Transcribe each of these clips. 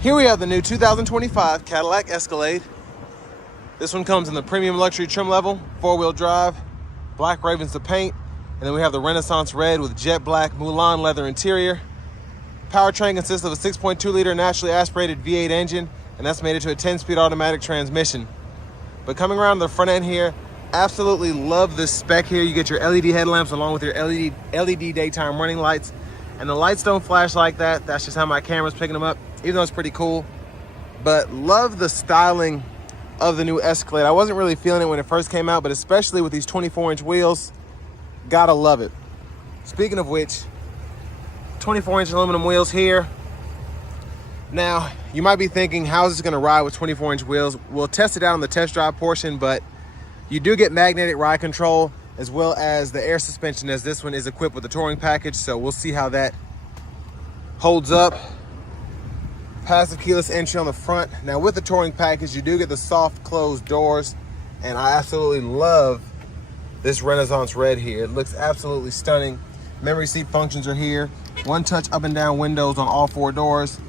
Here we have the new 2025 Cadillac Escalade. This one comes in the premium luxury trim level, 4-wheel drive, black Ravens to paint, and then we have the Renaissance red with jet black Mulan leather interior. Powertrain consists of a 6.2-liter naturally aspirated V8 engine, and that's made it to a 10-speed automatic transmission. But coming around to the front end here, absolutely love this spec here. You get your LED headlamps along with your LED daytime running lights, and the lights don't flash like that. That's just how my camera's picking them up, even though it's pretty cool. But love the styling of the new Escalade. I wasn't really feeling it when it first came out, but especially with these 24-inch wheels, gotta love it. Speaking of which, 24-inch aluminum wheels here. Now, you might be thinking, how is this gonna ride with 24-inch wheels? We'll test it out on the test drive portion, but you do get magnetic ride control as well as the air suspension, as this one is equipped with the touring package, so we'll see how that holds up. Passive keyless entry on the front. Now with the touring package, you do get the soft closed doors, and I absolutely love this Renaissance red here. It looks absolutely stunning. Memory seat functions are here. One touch up and down windows on all 4 doors.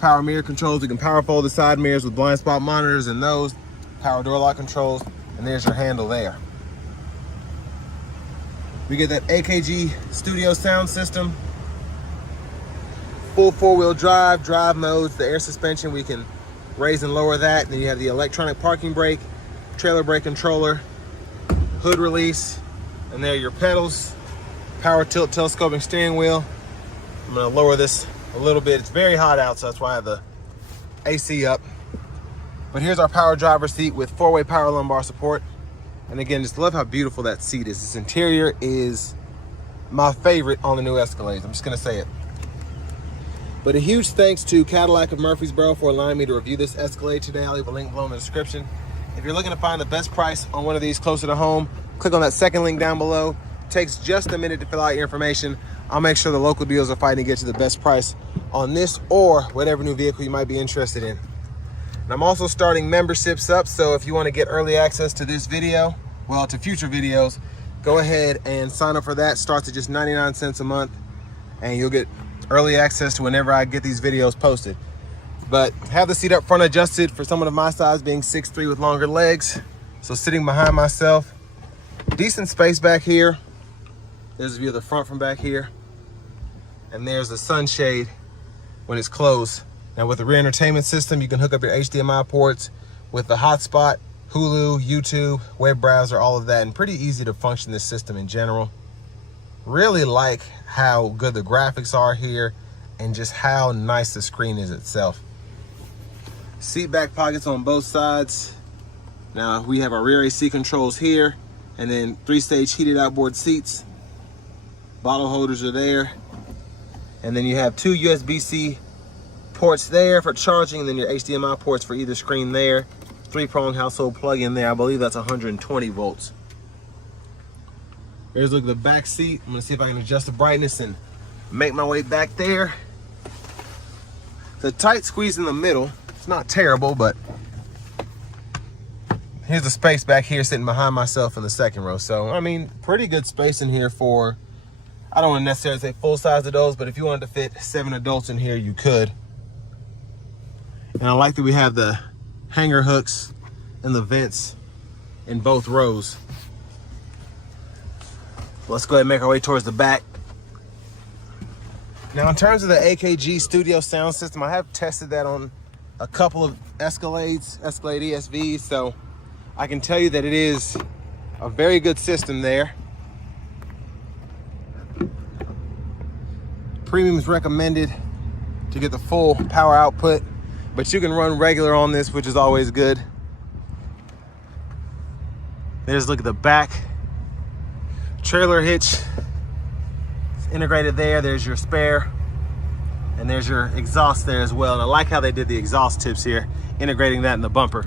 Power mirror controls. You can power fold the side mirrors with blind spot monitors and those. Power door lock controls, and there's your handle there. We get that AKG studio sound system. Full 4-wheel drive modes, the air suspension, we can raise and lower that. And then you have the electronic parking brake, trailer brake controller, hood release, and there are your pedals, power tilt telescoping steering wheel. I'm gonna lower this a little bit. It's very hot out, so that's why I have the AC up. But here's our power driver seat with 4-way power lumbar support. And again, just love how beautiful that seat is. This interior is my favorite on the new Escalades. I'm just gonna say it. But a huge thanks to Cadillac of Murfreesboro for allowing me to review this Escalade today. I'll leave a link below in the description. If you're looking to find the best price on one of these closer to home, click on that second link down below. It takes just a minute to fill out your information. I'll make sure the local deals are fighting to get you the best price on this or whatever new vehicle you might be interested in. And I'm also starting memberships up, so if you want to get early access to this video, well, to future videos, go ahead and sign up for that. Starts at just 99 cents a month, and you'll get early access to whenever I get these videos posted. But have the seat up front adjusted for someone of my size, being 6'3" with longer legs. So sitting behind myself, decent space back here. There's a view of the front from back here. And there's the sunshade when it's closed. Now with the rear entertainment system, you can hook up your HDMI ports with the hotspot, Hulu, YouTube, web browser, all of that, and pretty easy to function this system in general. Really like how good the graphics are here and just how nice the screen is itself. Seat back pockets on both sides. Now we have our rear AC controls here, and then 3-stage heated outboard seats. Bottle holders are there. And then you have 2 USB-C ports there for charging, and then your HDMI ports for either screen there. 3-prong household plug-in there. I believe that's 120 volts. Here's a look at the back seat. I'm gonna see if I can adjust the brightness and make my way back there. It's a tight squeeze in the middle. It's not terrible, but here's the space back here sitting behind myself in the second row. So, I mean, pretty good space in here for, I don't want to necessarily say full-size adults, but if you wanted to fit 7 adults in here, you could. And I like that we have the hanger hooks and the vents in both rows. Let's go ahead and make our way towards the back. Now, in terms of the AKG studio sound system, I have tested that on a couple of Escalades, Escalade ESVs, so I can tell you that it is a very good system there. Premium is recommended to get the full power output, but you can run regular on this, which is always good. There's a look at the back. Trailer hitch, it's integrated there. There's your spare, and there's your exhaust there as well. And I like how they did the exhaust tips here, integrating that in the bumper.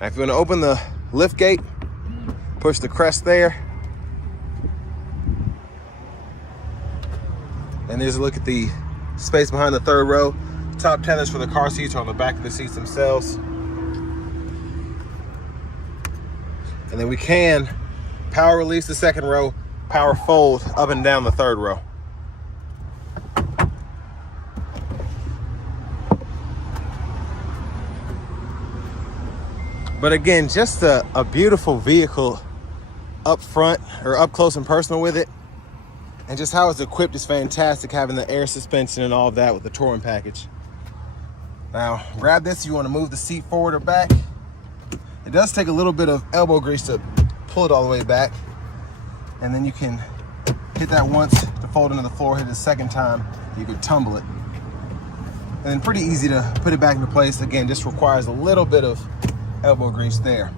Now, if you want to open the lift gate, push the crest there. And there's a look at the space behind the third row. Top tethers for the car seats are on the back of the seats themselves. And then we can power release the second row, power fold up and down the third row. But again, just a beautiful vehicle up front, or up close and personal with it. And just how it's equipped is fantastic, having the air suspension and all of that with the touring package. Now, grab this if you want to move the seat forward or back. It does take a little bit of elbow grease to pull it all the way back. And then you can hit that once to fold into the floor, hit it a second time, you can tumble it. And then pretty easy to put it back into place. Again, just requires a little bit of elbow grease there.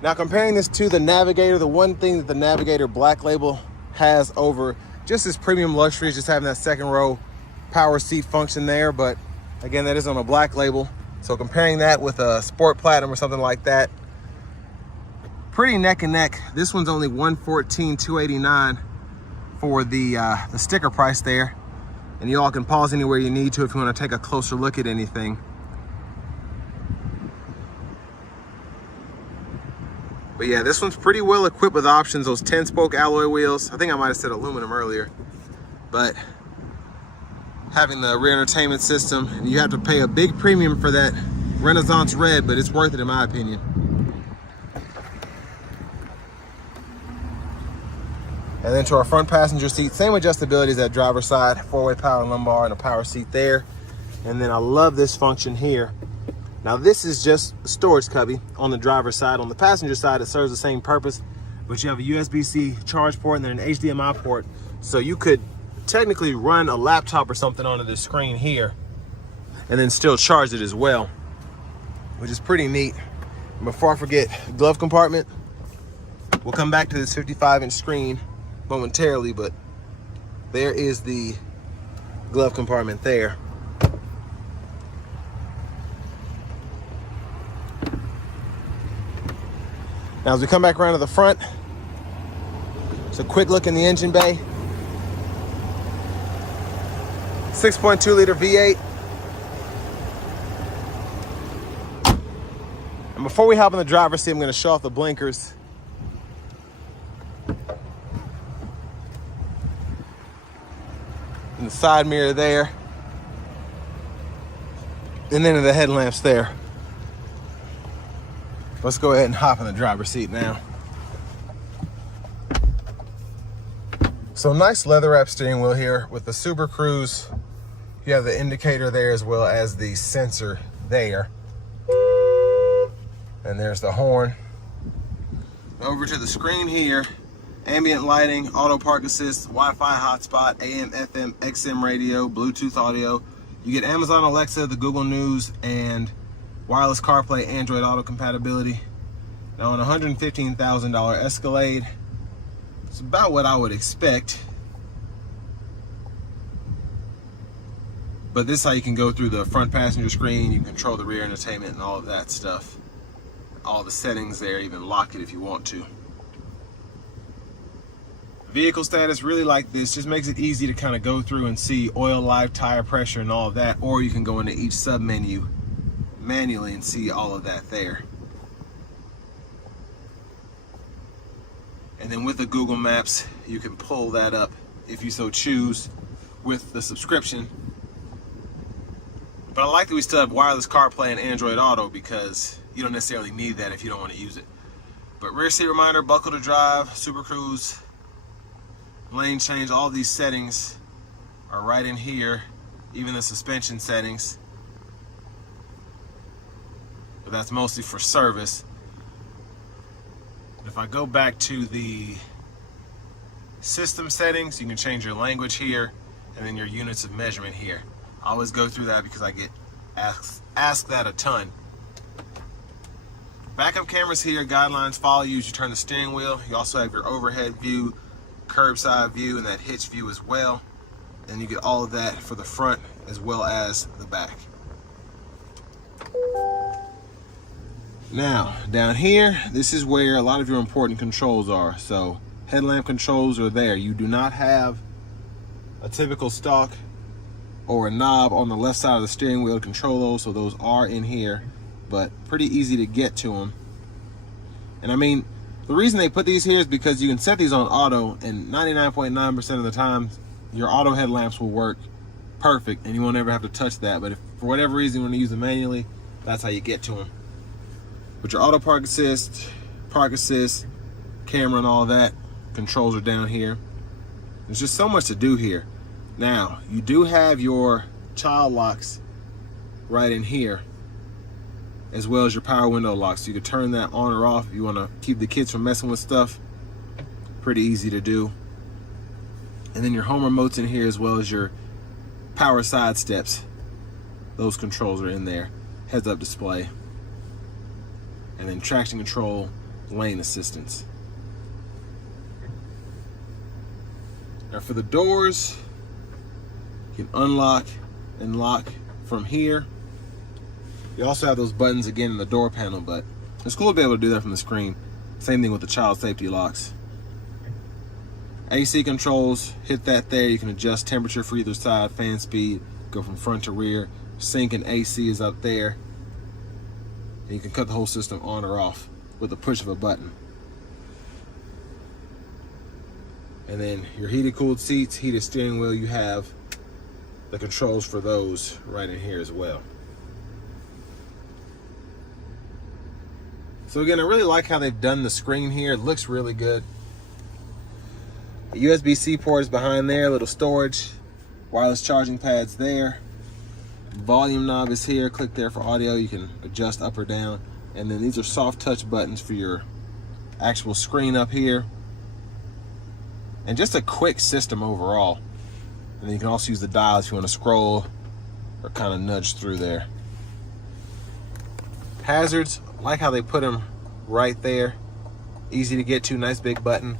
Now, comparing this to the Navigator, the one thing that the Navigator Black Label has over just this premium luxury is just having that second row power seat function there. But again, that is on a Black Label. So comparing that with a Sport Platinum or something like that, pretty neck and neck. This one's only $114,289 for the sticker price there. And you all can pause anywhere you need to if you want to take a closer look at anything. But yeah, this one's pretty well equipped with options. Those 10-spoke alloy wheels. I think I might have said aluminum earlier. But having the rear entertainment system, and you have to pay a big premium for that Renaissance red, but it's worth it in my opinion. And then to our front passenger seat, same adjustability as that driver's side, 4-way power lumbar and a power seat there. And then I love this function here. Now this is just a storage cubby on the driver's side. On the passenger side, it serves the same purpose, but you have a USB-C charge port and then an HDMI port. So you could technically run a laptop or something onto this screen here and then still charge it as well, which is pretty neat. And before I forget, glove compartment. We'll come back to this 55-inch screen momentarily, but there is the glove compartment there. Now as we come back around to the front, it's a quick look in the engine bay. 6.2 liter V8. And before we hop in the driver's seat, I'm going to show off the blinkers. And the side mirror there. And then the headlamps there. Let's go ahead and hop in the driver's seat now. So nice leather wrap steering wheel here with the Super Cruise. You have the indicator there as well as the sensor there. And there's the horn. Over to the screen here, ambient lighting, auto park assist, Wi-Fi hotspot, AM, FM, XM radio, Bluetooth audio. You get Amazon Alexa, the Google News, and wireless CarPlay, Android Auto compatibility. Now on a $115,000 Escalade, it's about what I would expect. But this is how you can go through the front passenger screen, you can control the rear entertainment and all of that stuff. All the settings there, even lock it if you want to. Vehicle status, really like this, just makes it easy to kind of go through and see oil, live, tire pressure and all of that, or you can go into each sub menu manually and see all of that there. And then with the Google Maps, you can pull that up if you so choose with the subscription. But I like that we still have wireless CarPlay and Android Auto because you don't necessarily need that if you don't want to use it. But rear seat reminder, buckle to drive, Super Cruise, lane change, all these settings are right in here, even the suspension settings. But that's mostly for service. If I go back to the system settings, you can change your language here and then your units of measurement here. I always go through that because I get asked that a ton. Backup cameras here, guidelines follow you as you turn the steering wheel. You also have your overhead view, curbside view, and that hitch view as well. And you get all of that for the front as well as the back. Now, down here, this is where a lot of your important controls are. So, headlamp controls are there. You do not have a typical stalk or a knob on the left side of the steering wheel to control those, so those are in here, but pretty easy to get to them. And I mean, the reason they put these here is because you can set these on auto, and 99.9% of the time, your auto headlamps will work perfect, and you won't ever have to touch that. But if for whatever reason you want to use them manually, that's how you get to them. But your auto park assist, camera and all that, controls are down here. There's just so much to do here. Now, you do have your child locks right in here, as well as your power window locks. So you can turn that on or off if you want to keep the kids from messing with stuff. Pretty easy to do. And then your home remote's in here, as well as your power side steps. Those controls are in there. Heads up display. And then traction control, lane assistance. Now for the doors, you can unlock and lock from here. You also have those buttons again in the door panel, but it's cool to be able to do that from the screen. Same thing with the child safety locks. AC controls, hit that there. You can adjust temperature for either side, fan speed, go from front to rear. Sync and AC is up there. And you can cut the whole system on or off with the push of a button. And then your heated cooled seats, heated steering wheel, you have the controls for those right in here as well. So again, I really like how they've done the screen here. It looks really good. The USB-C port is behind there, little storage, wireless charging pads there. Volume knob is here, click there for audio, you can adjust up or down. And then these are soft touch buttons for your actual screen up here. And just a quick system overall. And then you can also use the dials if you want to scroll or kind of nudge through there. Hazards, I like how they put them right there. Easy to get to, nice big button.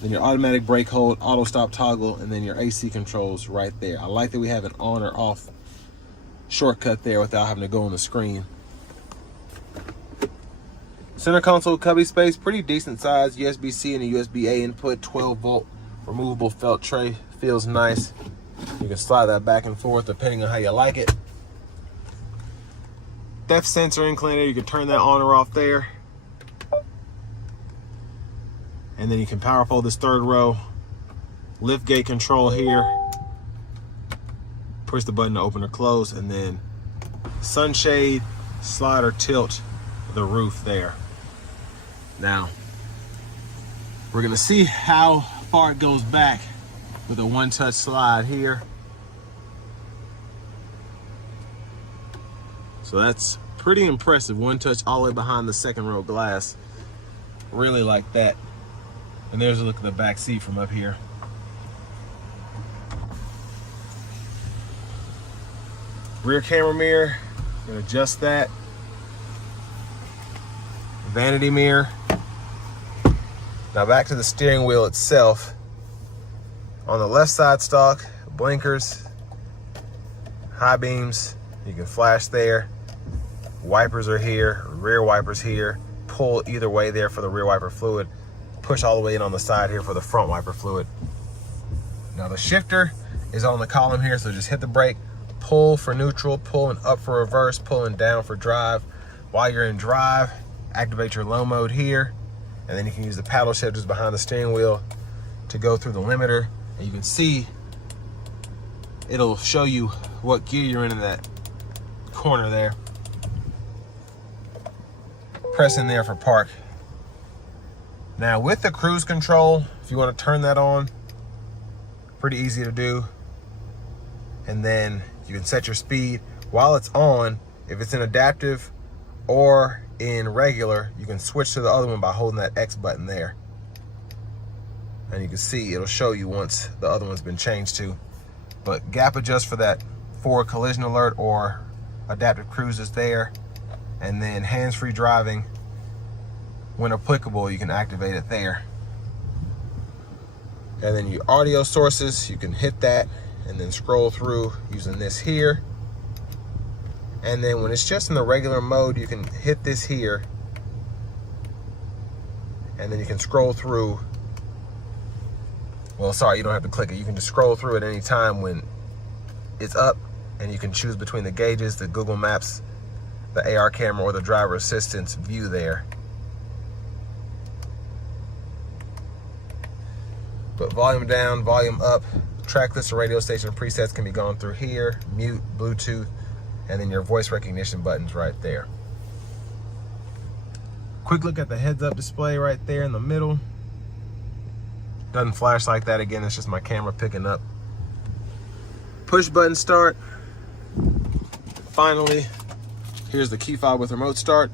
Then your automatic brake hold, auto stop toggle, and then your AC controls right there. I like that we have an on or off shortcut there without having to go on the screen. Center console cubby space, pretty decent size. USB-C and a USB-A input, 12-volt removable felt tray. Feels nice. You can slide that back and forth depending on how you like it. Depth sensor inclinator, you can turn that on or off there. And then you can power fold this third row. Lift gate control here. Push the button to open or close, and then sunshade, slide or tilt the roof there. Now, we're gonna see how far it goes back with a one-touch slide here. So that's pretty impressive. One touch all the way behind the second row glass. Really like that. And there's a look at the back seat from up here. Rear camera mirror, you can adjust that. Vanity mirror. Now back to the steering wheel itself. On the left side stalk, blinkers, high beams, you can flash there. Wipers are here, rear wipers here. Pull either way there for the rear wiper fluid. Push all the way in on the side here for the front wiper fluid. Now the shifter is on the column here, so just hit the brake, pull for neutral, pull and up for reverse, pull and down for drive. While you're in drive, activate your low mode here, and then you can use the paddle shifters behind the steering wheel to go through the limiter. And you can see it'll show you what gear you're in that corner there. Press in there for park. Now with the cruise control, if you want to turn that on, pretty easy to do. And then you can set your speed while it's on. If it's in adaptive or in regular, you can switch to the other one by holding that X button there. And you can see it'll show you once the other one's been changed to. But gap adjust for that forward collision alert or adaptive cruise is there. And then hands-free driving, when applicable, you can activate it there. And then your audio sources, you can hit that and then scroll through using this here. And then when it's just in the regular mode, you can hit this here and then you can scroll through. Well, sorry, you don't have to click it. You can just scroll through at any time when it's up, and you can choose between the gauges, the Google Maps, the AR camera, or the driver assistance view there. But volume down, volume up, track list or radio station presets can be gone through here, mute, Bluetooth, and then your voice recognition buttons right there. Quick look at the heads-up display right there in the middle. Doesn't flash like that. Again, it's just my camera picking up. Push button start. Finally, here's the key fob with remote start.